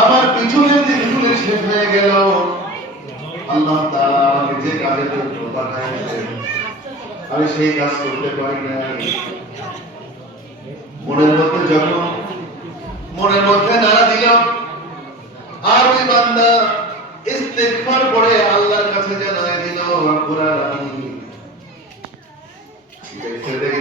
আমার পিছনে যে দিনগুলি শেষ হয়ে গেল, আল্লাহ তাআলা আমাকে যে কাজের জন্য পাঠাইছেন আমি সেই কাজ করতে পারি নাই। মনের মধ্যে যখন, মনের মধ্যে নাড়া দিল আর ওই বান্দা ইস্তেগফার করে আল্লাহর কাছে জানাই দিল, রব্বুল আলামিন।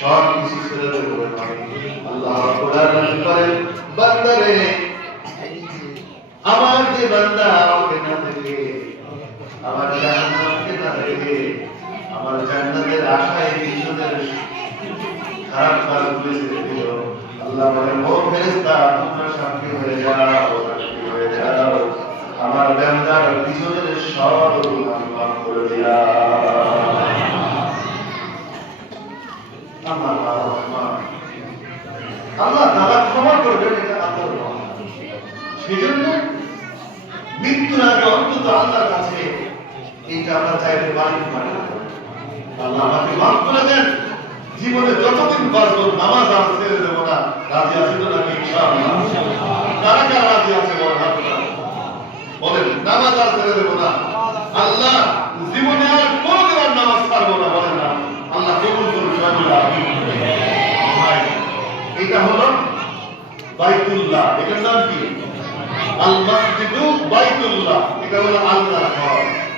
সব কিছু ছেড়ে দেবো আল্লাহ বান্দারে, আমার যে বান্দা আমাকে না আমার না আমার জান্নাতের আশায় খারাপ কাজগুলি ছেড়ে দিল আল্লাহ বলেন, ও ফেরেশতা, তোমরা সাক্ষী হয়ে যাও হয়ে যাও। আমার বান্দার সব করে আমার রহমান আল্লাহ তাআলা ক্ষমা করবেন এটা আল্লাহর রহমান সেজন্য মৃত্যুর আগে অন্তত আল্লাহর কাছে এইটা আমরা চাইতে পারি আল্লাহ আমাকে মাফ করে দেন। জীবনে যতদিন বাঁচবো, নামাজ আর ছেড়ে দেবো না। রাজি আছে তো নাকি? কারা কারা রাজি আছে বলেন নামাজ আর ছেড়ে দেবো না। আল্লাহ জীবনে আর কোনোদিন আর নামাজ ছাড়বো না বলেন না। আল্লাহ কবুল করুন এটা হলো বাইতুল্লাহ। এটার নাম কি? আল মসজিদু বাইতুল্লাহ। এটা হলো আল্লাহর ঘর।